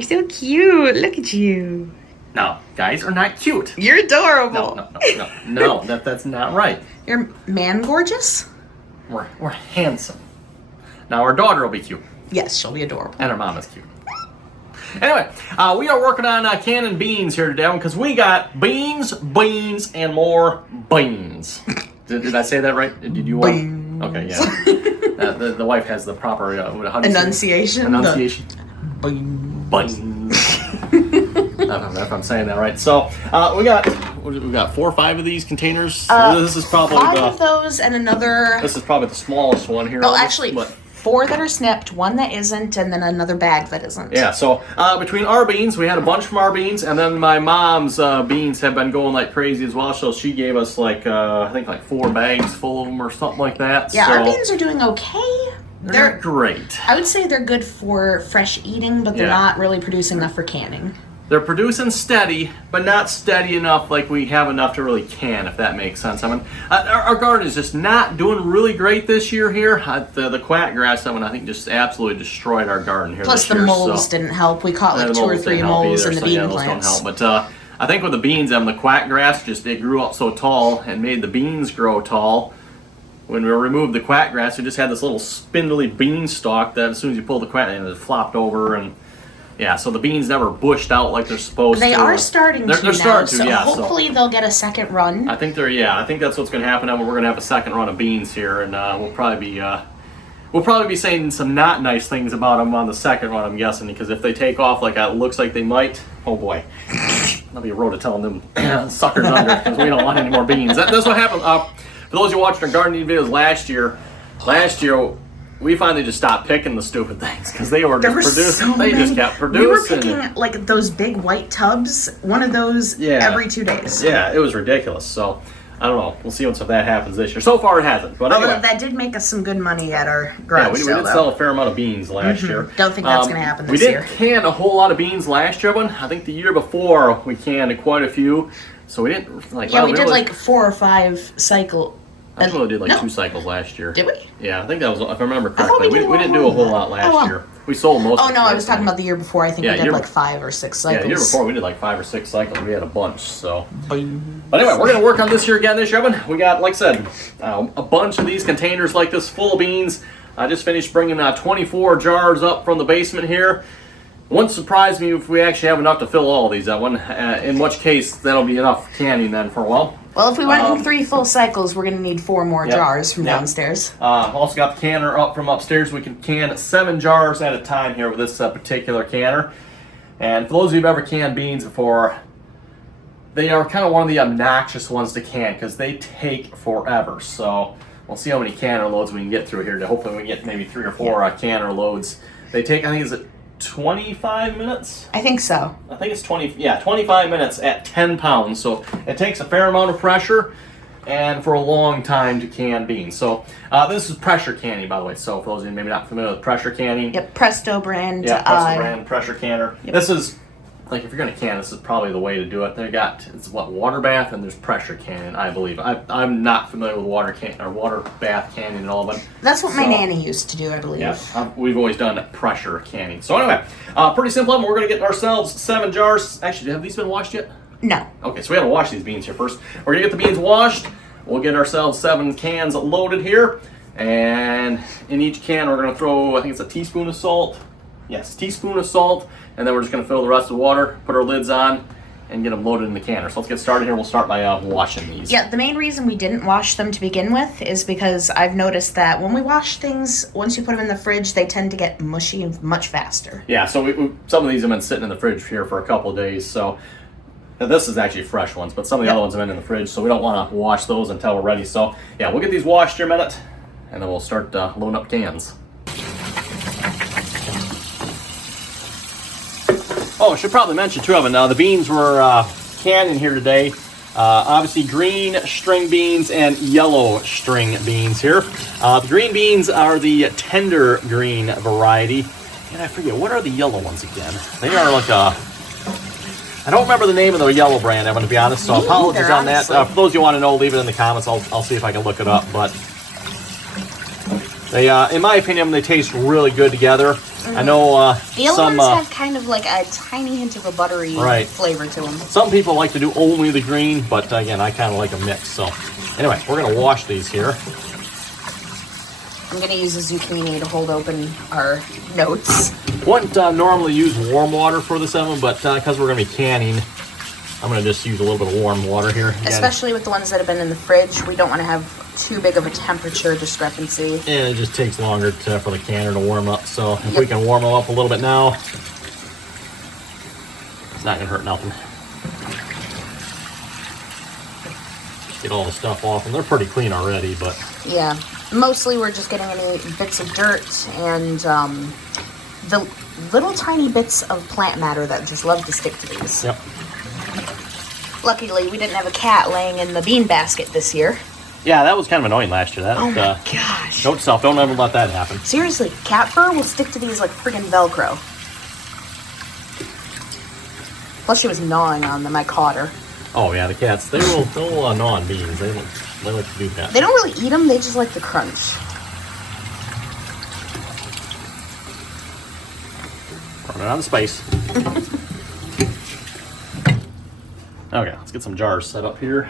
You're so cute. Look at you. No, guys are not cute. You're adorable. No, that's not right. You're man gorgeous? We're handsome. Now our daughter will be cute. Yes, she'll be adorable. And her mom is cute. Anyway, we are working on Cannin beans here today because we got beans, and more beans. Did I say that right? Did you want? Beans. Okay, yeah. The wife has the proper enunciation. Enunciation. Beans. I don't know if I'm saying that right. So we got 4 or 5 of these containers. This is probably 5 of those and another. This is probably the smallest one here. Oh, actually, 4 that are snipped, 1 that isn't, and then another bag that isn't. Yeah. So between our beans, we had a bunch from our beans, and then my mom's beans have been going like crazy as well. So she gave us I think 4 bags full of them or something like that. Yeah, so our beans are doing okay. They're great. I would say they're good for fresh eating, but they're not really producing enough for canning. They're producing steady, but not steady enough like we have enough to really can, if that makes sense. I mean, our garden is just not doing really great this year here. The quack grass, I think, just absolutely destroyed our garden here Plus this year. Plus the moles didn't help. We caught like 2 or 3 moles in the bean plants. Those don't help. But I think with the beans, the quack grass, it grew up so tall and made the beans grow tall. When we removed the quack grass, we just had this little spindly bean stalk that as soon as you pull the quack, it flopped over and... Yeah, so the beans never bushed out like they're supposed to. They are starting to now, so hopefully they'll get a second run. I think I think that's what's going to happen. We're going to have a second run of beans here, and we'll probably be saying some not nice things about them on the second run, I'm guessing, because if they take off like it looks like they might, oh boy, there'll be a road to telling them suckers under because we don't want any more beans. That's what happened. For those who watched our gardening videos last year, we finally just stopped picking the stupid things because they were just producing. They just kept producing. We were picking like those big white tubs, one of those every 2 days. Yeah, it was ridiculous. So I don't know. We'll see if that happens this year. So far, it hasn't. But anyway, that did make us some good money at our garage sale. We did sell a fair amount of beans last year. Don't think that's going to happen this year. We didn't can a whole lot of beans last year, but I think the year before we canned quite a few. So we didn't like. Yeah, we did like 4 or 5 cycles. I think we did 2 cycles last year. Did we? Yeah, I think that was, if I remember correctly. We didn't do a whole lot last year. We sold most of it. Oh, no, I was talking about the year before. I think we did 5 or 6 cycles. Yeah, the year before we did 5 or 6 cycles. We had a bunch, so. But anyway, we're going to work on this here again this year. We got, like I said, a bunch of these containers like this full of beans. I just finished bringing 24 jars up from the basement here. Wouldn't surprise me if we actually have enough to fill all of these at one, in which case that'll be enough canning then for a while. Well, if we went in 3 full cycles, we're going to need 4 more jars from downstairs. Also got the canner up from upstairs. We can can 7 jars at a time here with this particular canner. And for those of you who've ever canned beans before, they are kind of one of the obnoxious ones to can because they take forever. So we'll see how many canner loads we can get through here. Hopefully we can get maybe 3 or 4 canner loads. They take, I think, is it 25 minutes? I think so. I think it's 25 minutes at 10 pounds. So it takes a fair amount of pressure and for a long time to can beans. So this is pressure canning, by the way. So for those of you maybe not familiar with pressure canning. Yep, Presto brand. Yeah, Presto brand pressure canner. Yep. This is, like if you're going to can, this is probably the way to do it. They got, it's water bath and there's pressure canning, I believe. I'm not familiar with water bath canning and all of them. That's what my nanny used to do, I believe. Yeah, we've always done pressure canning. So anyway, pretty simple. We're going to get ourselves 7 jars. Actually, have these been washed yet? No. Okay, so we got to wash these beans here first. We're going to get the beans washed. We'll get ourselves 7 cans loaded here. And in each can, we're going to throw, I think it's a teaspoon of salt. Yes, teaspoon of salt. And then we're just going to fill the rest of the water, put our lids on, and get them loaded in the canner. So let's get started here. We'll start by washing these. Yeah, the main reason we didn't wash them to begin with is because I've noticed that when we wash things, once you put them in the fridge, they tend to get mushy much faster. Yeah, so some of these have been sitting in the fridge here for a couple of days. So this is actually fresh ones, but some of the other ones have been in the fridge, so we don't want to wash those until we're ready. So yeah, we'll get these washed here in a minute, and then we'll start loading up cans. Oh, I should probably mention too, Evan. The beans were canning here today. Obviously, green string beans and yellow string beans here. The green beans are the tender green variety, and I forget what are the yellow ones again. They are like a. I don't remember the name of the yellow brand. I'm going to be honest, so apologies on that. For those you want to know, leave it in the comments. I'll see if I can look it up. But they, in my opinion, they taste really good together. I know The other some ones have kind of like a tiny hint of a buttery flavor to them. some people like to do only the green, but again, I kind of like a mix. So anyway, we're gonna wash these here. I'm going to use a zucchini to hold open our notes. Wouldn't normally use warm water for this oven, but because we're going to be canning, I'm going to just use a little bit of warm water here. Again, especially with the ones that have been in the fridge, we don't want to have too big of a temperature discrepancy. And it just takes longer for the canner to warm up. So if we can warm them up a little bit now, it's not going to hurt nothing. Get all the stuff off, and they're pretty clean already, but... Yeah. Mostly we're just getting any bits of dirt and the little tiny bits of plant matter that just love to stick to these. Yep. Luckily, we didn't have a cat laying in the bean basket this year. Yeah, that was kind of annoying last year. That, oh my gosh. Note to self, don't ever let that happen. Seriously, cat fur will stick to these like friggin' Velcro. Plus she was gnawing on them, I caught her. Oh yeah, the cats, they'll gnaw on beans. They like to do that. They don't really eat them, they just like the crunch. Running out of space. Okay, let's get some jars set up here.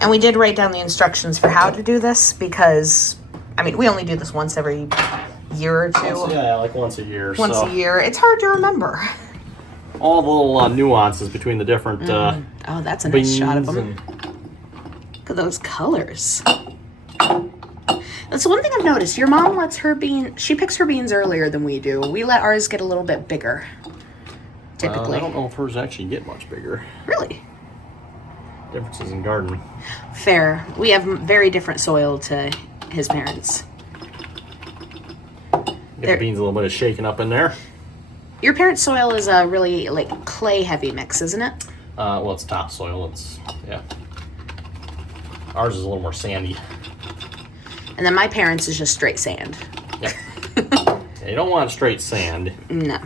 And we did write down the instructions for how to do this because, I mean, we only do this once every year or two. Yeah, like once a year. Once a year. It's hard to remember. All the little nuances between the different oh, that's a nice shot of them. And... Look at those colors. That's one thing I've noticed. Your mom lets her she picks her beans earlier than we do. We let ours get a little bit bigger, typically. I don't know if hers actually get much bigger. Really? Differences in gardening. Fair. We have very different soil to his parents. Get the beans a little bit of shaking up in there. Your parents' soil is a really like clay heavy mix, isn't it? Well, it's topsoil. Yeah. Ours is a little more sandy. And then my parents is just straight sand. Yeah. Yeah, you don't want straight sand. No.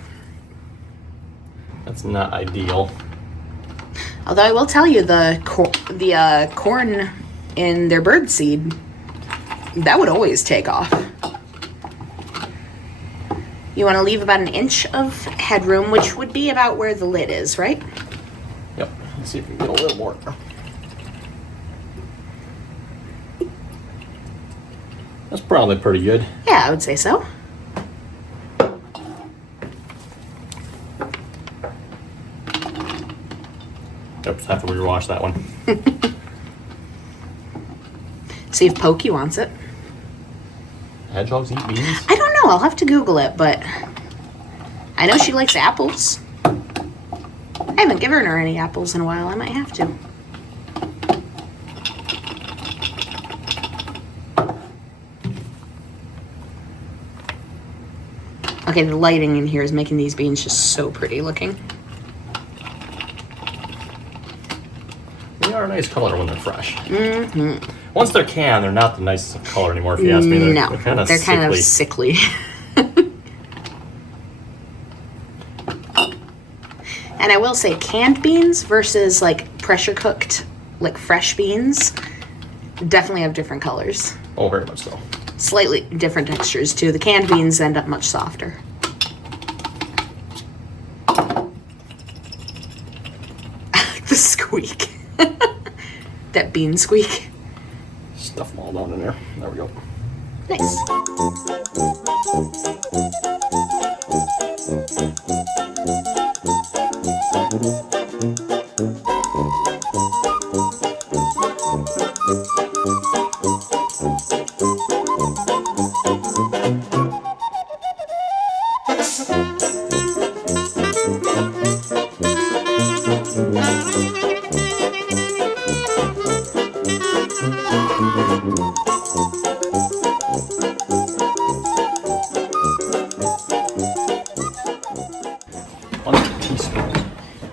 That's not ideal. Although I will tell you, the corn in their bird seed, that would always take off. You want to leave about 1 inch of headroom, which would be about where the lid is, right? Yep. Let's see if we can get a little more. That's probably pretty good. Yeah, I would say so. Oops, have to rewash that one. See if Pokey wants it. Hedgehogs eat beans? I don't know. I'll have to Google it, but I know she likes apples. I haven't given her any apples in a while. I might have to. Okay, the lighting in here is making these beans just so pretty looking. They are a nice color when they're fresh. Mm-hmm. Once they're canned, they're not the nicest color anymore, if you ask me. They're kind of sickly. And I will say, canned beans versus like pressure cooked, like fresh beans, definitely have different colors. Oh, very much so. Slightly different textures too. The canned beans end up much softer. I like the squeak. That bean squeak. Stuff them all down in there. There we go. Nice.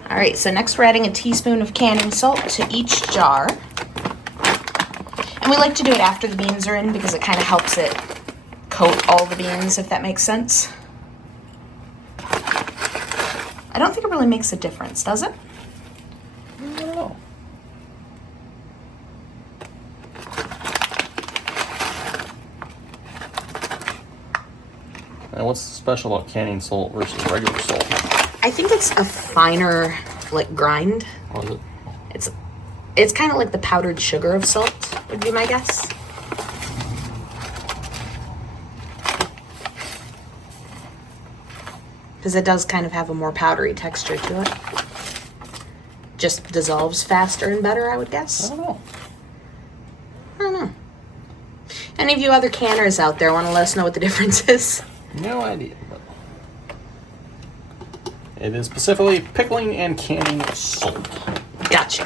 Alright, so next we're adding a teaspoon of canning salt to each jar. And we like to do it after the beans are in because it kind of helps it coat all the beans, if that makes sense. I don't think it really makes a difference, does it? I don't know. And what's special about canning salt versus regular salt? I think it's a finer, like, grind. What is it? It's kind of like the powdered sugar of salt, would be my guess. Because it does kind of have a more powdery texture to it. Just dissolves faster and better, I would guess. I don't know. I don't know. Any of you other canners out there want to let us know what the difference is? No idea. But it is specifically pickling and canning salt. Gotcha.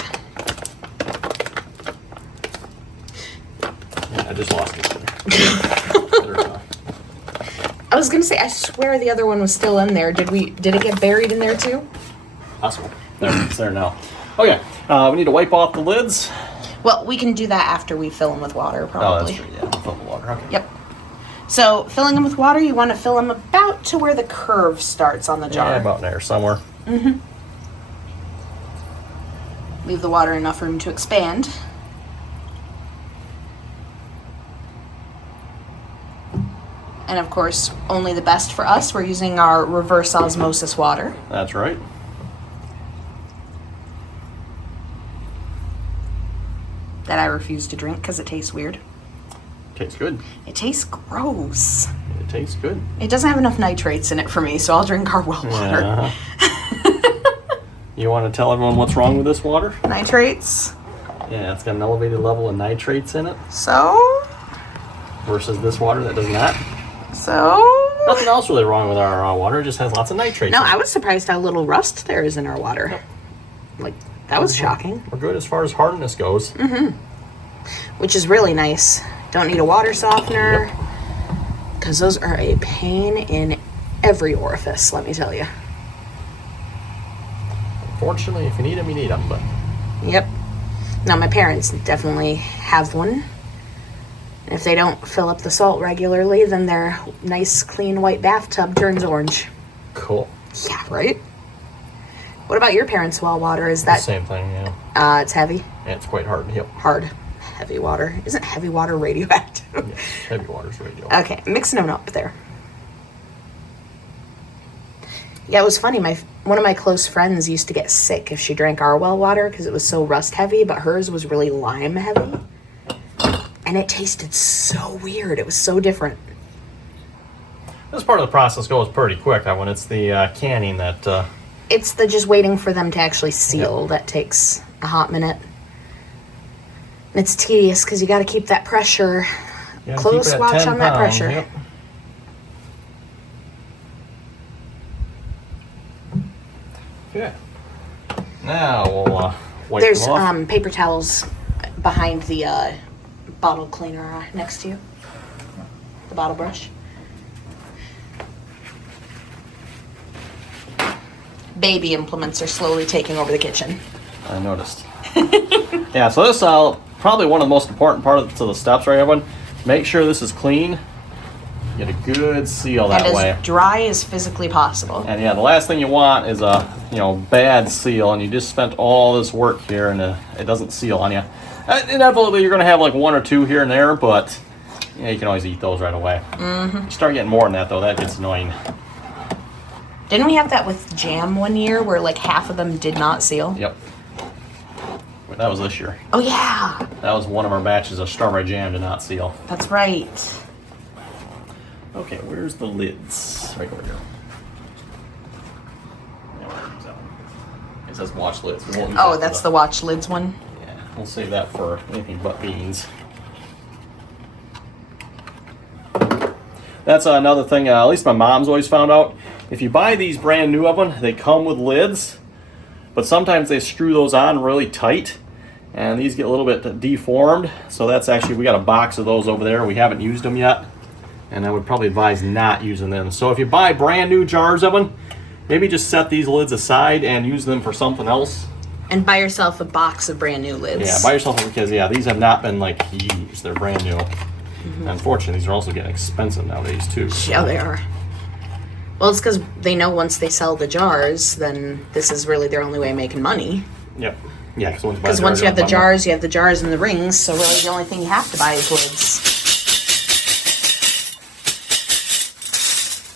Yeah, I just lost it. I was gonna say, I swear the other one was still in there. Did it get buried in there too? Possible. There, it's there now. Okay, we need to wipe off the lids. Well, we can do that after we fill them with water, probably. Oh, that's true. Yeah, fill the water. Okay. Yep. So, filling them with water, you want to fill them about to where the curve starts on the jar. Yeah, about there somewhere. Mm-hmm. Leave the water enough room to expand. And of course, only the best for us. We're using our reverse osmosis water. That's right. That I refuse to drink because it tastes weird. Tastes good. It tastes gross. It tastes good. It doesn't have enough nitrates in it for me, so I'll drink our well water. Yeah. You want to tell everyone what's wrong with this water? Nitrates. Yeah, it's got an elevated level of nitrates in it So? versus this water that does not. So? Nothing else really wrong with our water. It just has lots of nitrates. No, in it. I was surprised how little rust there is in our water. Yep. Like, that was shocking. We're good as far as hardness goes. Mm-hmm. Which is really nice. Don't need a water softener. Because those are a pain in every orifice, let me tell you. Fortunately, if you need them, you need them. But Yep. Now, my parents definitely have one. And if they don't fill up the salt regularly, then their nice, clean, white bathtub turns orange. cool. Yeah, right? What about your parents' well water? Is that... Same thing, yeah. It's heavy? Yeah, it's quite hard. Yep. Hard. Heavy water. Isn't heavy water radioactive? Yes, heavy water's radio. Okay, mixing them up there. Yeah, it was funny. One of my close friends used to get sick if she drank our well water because it was so rust heavy, but hers was really lime heavy. And it tasted so weird. It was so different. This part of the process goes pretty quick. When it's the canning that... It's the just waiting for them to actually seal that takes a hot minute. And it's tedious because you got to keep that pressure. Close watch on that pressure. Yep. Okay. Now we'll wipe There's them off. paper towels behind the bottle cleaner next to you. The bottle brush. Baby implements are slowly taking over the kitchen. I noticed. Yeah, so this probably one of the most important parts of the steps, right, everyone? Make sure this is clean. Get a good seal that and way. as dry as physically possible. And yeah, the last thing you want is a bad seal, and you just spent all this work here, and it doesn't seal on you. Inevitably, you're going to have like one or two here and there, but you can always eat those right away. Mm-hmm. You start getting more than that, though, that gets annoying. Didn't we have that with jam one year where like half of them did not seal? Yep. That was this year. Oh, yeah. That was one of our batches of strawberry jam did not seal. That's right. Okay, where's the lids? Right over here. Yeah, we'll use that one. It says watch lids. We won't use Oh, that that's the watch lids one? Yeah, we'll save that for anything but beans. That's another thing, at least my mom's always found out. If you buy these brand new of them, they come with lids, but sometimes they screw those on really tight, and these get a little bit deformed. So that's actually, we got a box of those over there. We haven't used them yet, and I would probably advise not using them. So if you buy brand new jars of them, maybe just set these lids aside and use them for something else. And buy yourself a box of brand new lids. Yeah, buy yourself one because, yeah, these have not been, like, used. They're brand new. Mm-hmm. Unfortunately, these are also getting expensive nowadays, too. So. Yeah, they are. Well, it's because they know once they sell the jars, then this is really their only way of making money. Yep. Yeah, because once you have the jars, you have the jars and the rings, so really the only thing you have to buy is lids.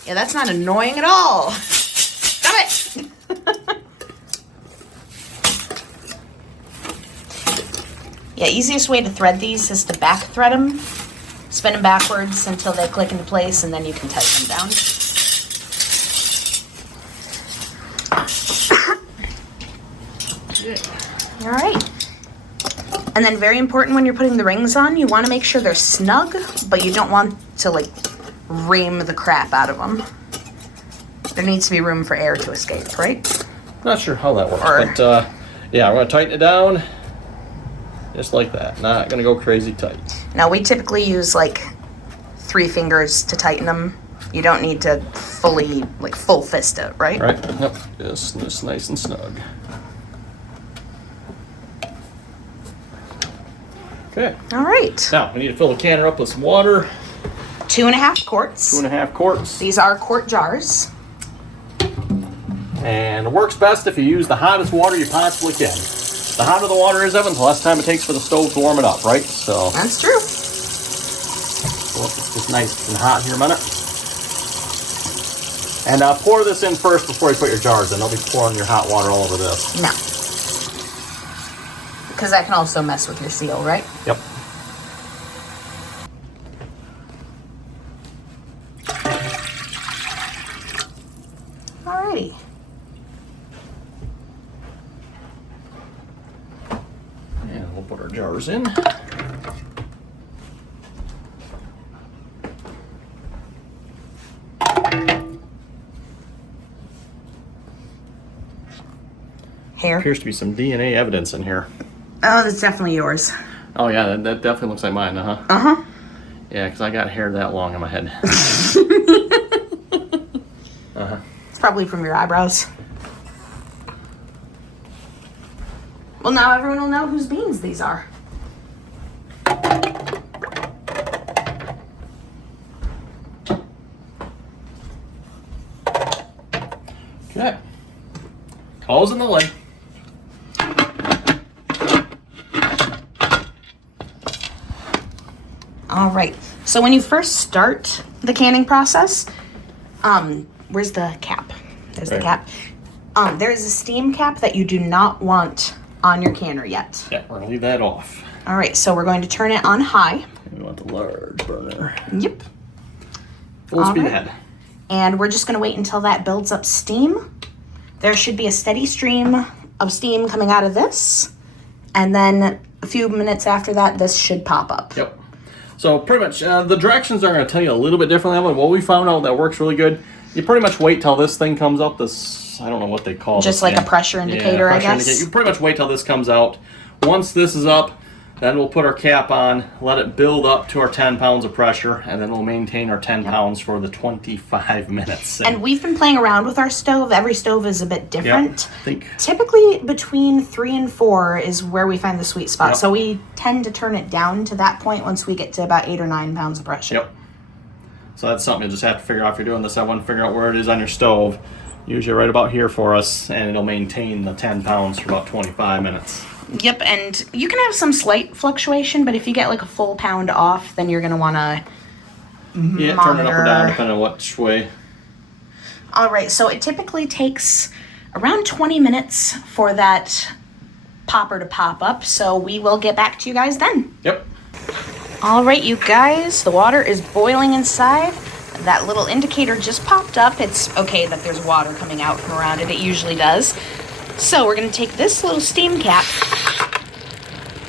Yeah, that's not annoying at all. Stop it! Yeah, easiest way to thread these is to back thread them, spin them backwards until they click into place, and then you can tighten them down. All right. And then very important when you're putting the rings on, you want to make sure they're snug, but you don't want to like ream the crap out of them. There needs to be room for air to escape, right? Not sure how that works, but yeah, we're going to tighten it down just like that. Not going to go crazy tight. Now we typically use like 3 fingers to tighten them. You don't need to fully, like full fist it, right? Right. Yep. Just nice and snug. Okay. All right. Now, we need to fill the canner up with some water. 2.5 quarts. 2.5 quarts. These are quart jars. And it works best if you use the hottest water you possibly can. The hotter the water is, Evan, the less time it takes for the stove to warm it up, right? So that's true. So it's just nice and hot here a minute. And pour this in first before you put your jars in. Don't be pouring your hot water all over this. No. Because that can also mess with your seal, right? Yep. Alrighty. And we'll put our jars in. Hair. Appears to be some DNA evidence in here. Oh, that's definitely yours. Oh yeah, that definitely looks like mine, huh? Uh-huh. Yeah, because I got hair that long on my head. Uh-huh. It's probably from your eyebrows. Well, now everyone will know whose beans these are. Okay. Closing the lid. All right. So when you first start the canning process, where's the cap? There's the cap. There is a steam cap that you do not want on your canner yet. Yeah, we're gonna leave that off. All right. So we're going to turn it on high. We want the large burner. Yep. Full speed ahead. And we're just going to wait until that builds up steam. There should be a steady stream of steam coming out of this. And then a few minutes after that, this should pop up. Yep. So pretty much the directions are going to tell you a little bit differently. But what we found out that works really good, you pretty much wait till this thing comes up. This, I don't know what they call it. Just like a pressure indicator, I guess. Indicator. You pretty much wait till this comes out. Once this is up, then we'll put our cap on, let it build up to our 10 pounds of pressure, and then we'll maintain our 10 pounds for the 25 minutes. And we've been playing around with our stove. Every stove is a bit different. Yep. Typically between 3 and 4 is where we find the sweet spot. Yep. So we tend to turn it down to that point once we get to about 8 or 9 pounds of pressure. Yep. So that's something you just have to figure out if you're doing this. I want to figure out where it is on your stove. Usually right about here for us, and it'll maintain the 10 pounds for about 25 minutes. Yep, and you can have some slight fluctuation, but if you get like a full pound off, then you're going to want to turn it up or down depending on which way. All right, so it typically takes around 20 minutes for that popper to pop up, so we will get back to you guys then. Yep. All right, you guys, the water is boiling inside. That little indicator just popped up. It's okay that there's water coming out from around it. It usually does. So we're going to take this little steam cap,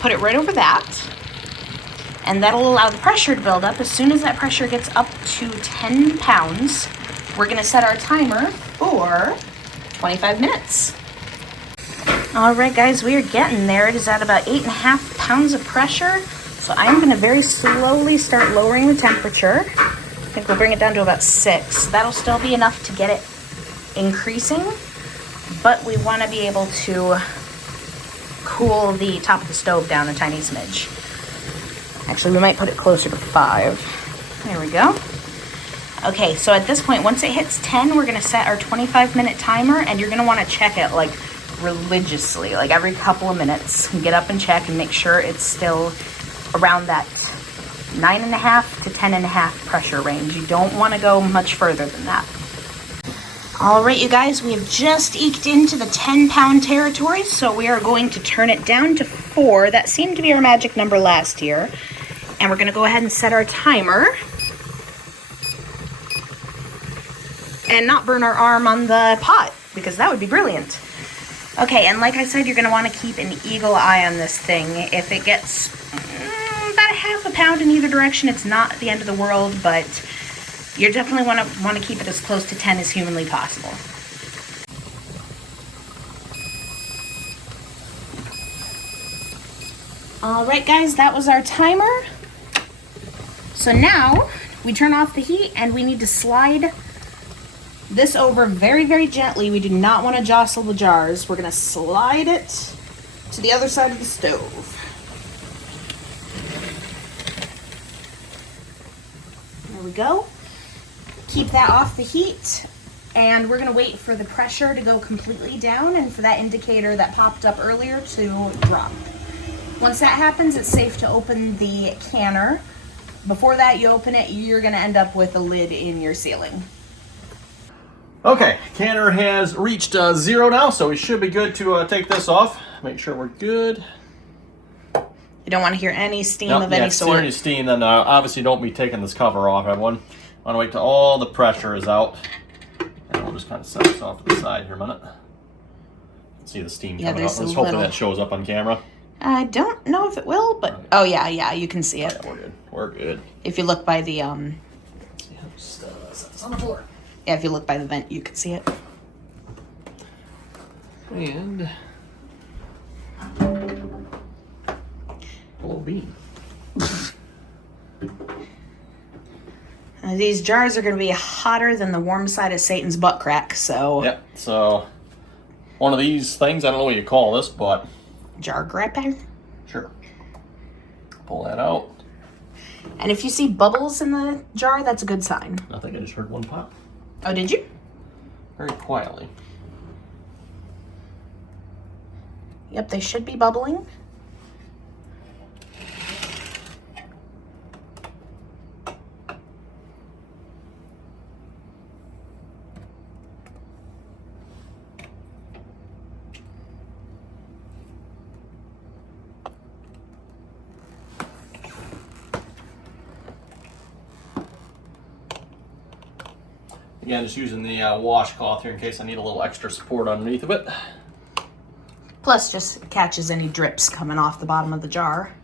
put it right over that, and that'll allow the pressure to build up. As soon as that pressure gets up to 10 pounds, we're going to set our timer for 25 minutes. All right, guys, we are getting there. It is at about 8.5 pounds of pressure. So I'm going to very slowly start lowering the temperature. I think we'll bring it down to about 6. That'll still be enough to get it increasing, but we want to be able to cool the top of the stove down a tiny smidge. Actually, we might put it closer to 5. There we go. Okay, so at this point, once it hits 10, we're gonna set our 25-minute timer, and you're gonna wanna check it like religiously, like every couple of minutes. Get up and check and make sure it's still around that 9.5 to 10.5 pressure range. You don't wanna go much further than that. All right, you guys, we have just eked into the 10-pound territory, so we are going to turn it down to 4. That seemed to be our magic number last year. And we're gonna go ahead and set our timer. And not burn our arm on the pot, because that would be brilliant. Okay, and like I said, you're gonna wanna keep an eagle eye on this thing. If it gets about a half a pound in either direction, it's not the end of the world, but you definitely want to keep it as close to 10 as humanly possible. All right, guys, that was our timer. So now we turn off the heat and we need to slide this over very, very gently. We do not want to jostle the jars. We're going to slide it to the other side of the stove. There we go. Keep that off the heat, and we're gonna wait for the pressure to go completely down and for that indicator that popped up earlier to drop. Once that happens, it's safe to open the canner. Before that, you open it, you're gonna end up with a lid in your ceiling. Okay, canner has reached 0 now, so we should be good to take this off. Make sure we're good. You don't want to hear any steam Nope, of any sort. If you hear any steam, then obviously don't be taking this cover off, everyone. I want to wait till all the pressure is out. And we'll just kind of set this off to the side here a minute. See the steam coming up. Let's hope that shows up on camera. I don't know if it will, but okay. Oh yeah, you can see it. Yeah, we're good. We're good. If you look by the Yeah, just set this on the floor. Yeah, if you look by the vent, you can see it. And hello, bean. These jars are going to be hotter than the warm side of Satan's butt crack, so... Yep, so one of these things, I don't know what you call this, but... Jar grabber? Sure. Pull that out. And if you see bubbles in the jar, that's a good sign. I think I just heard one pop. Oh, did you? Very quietly. Yep, they should be bubbling. Again, just using the washcloth here in case I need a little extra support underneath of it. Plus, just catches any drips coming off the bottom of the jar.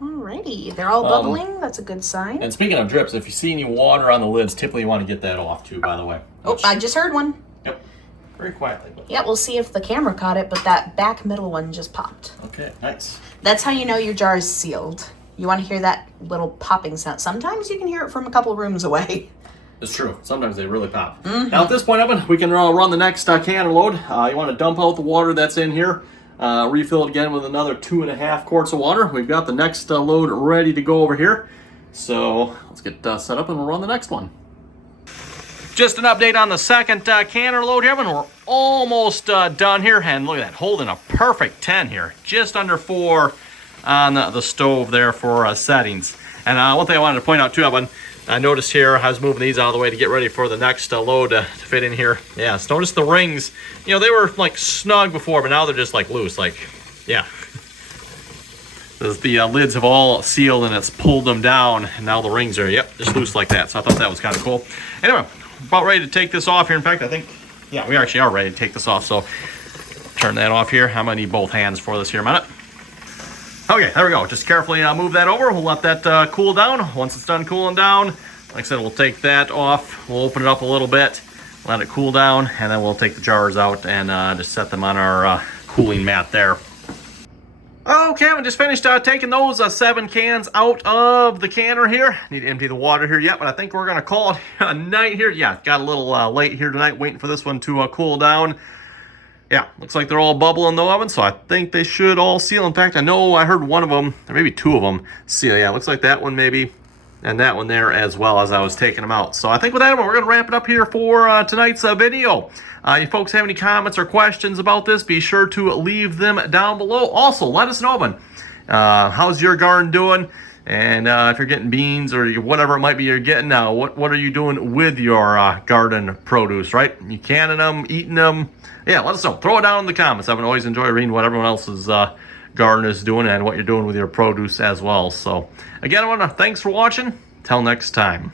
Alrighty, they're all bubbling. That's a good sign. And speaking of drips, if you see any water on the lids, typically you want to get that off too, by the way. Oh, I just heard one. Yep, very quietly. But... Yeah, we'll see if the camera caught it, but that back middle one just popped. Okay, nice. That's how you know your jar is sealed. You want to hear that little popping sound. Sometimes you can hear it from a couple rooms away. It's true. Sometimes they really pop. Mm-hmm. Now at this point, Evan, we can run the next canner load. You want to dump out the water that's in here. Refill it again with another 2.5 quarts of water. We've got the next load ready to go over here. So let's get set up and we'll run the next one. Just an update on the second canner load here, Evan. We're almost done here. And look at that, holding a perfect 10 here. Just under 4 on the stove there for settings. And one thing I wanted to point out too, Evan, I noticed here, I was moving these out of the way to get ready for the next load to fit in here. Yeah, so notice the rings, you know, they were like snug before, but now they're just like loose, like, yeah. The lids have all sealed and it's pulled them down, and now the rings are, yep, just loose like that. So I thought that was kind of cool. Anyway, about ready to take this off here. In fact, I think, yeah, we actually are ready to take this off. So turn that off here. I'm gonna need both hands for this here a minute. Okay, there we go. Just carefully move that over. We'll let that cool down. Once it's done cooling down, like I said, we'll take that off. We'll open it up a little bit, let it cool down, and then we'll take the jars out and just set them on our cooling mat there. Okay, we just finished taking those 7 cans out of the canner here. Need to empty the water here yet, but I think we're going to call it a night here. Yeah, got a little late here tonight waiting for this one to cool down. Yeah, looks like they're all bubbling in the oven, so I think they should all seal. In fact, I know I heard one of them, or maybe two of them, seal. Yeah, looks like that one maybe, and that one there as well as I was taking them out. So I think with that, we're going to wrap it up here for tonight's video. If you folks have any comments or questions about this, be sure to leave them down below. Also, let us know, man, how's your garden doing? And if you're getting beans or whatever it might be you're getting now, what are you doing with your garden produce, right? You canning them, eating them? Yeah, let us know. Throw it down in the comments. I would always enjoy reading what everyone else's garden is doing and what you're doing with your produce as well. So, again, thanks for watching. Till next time.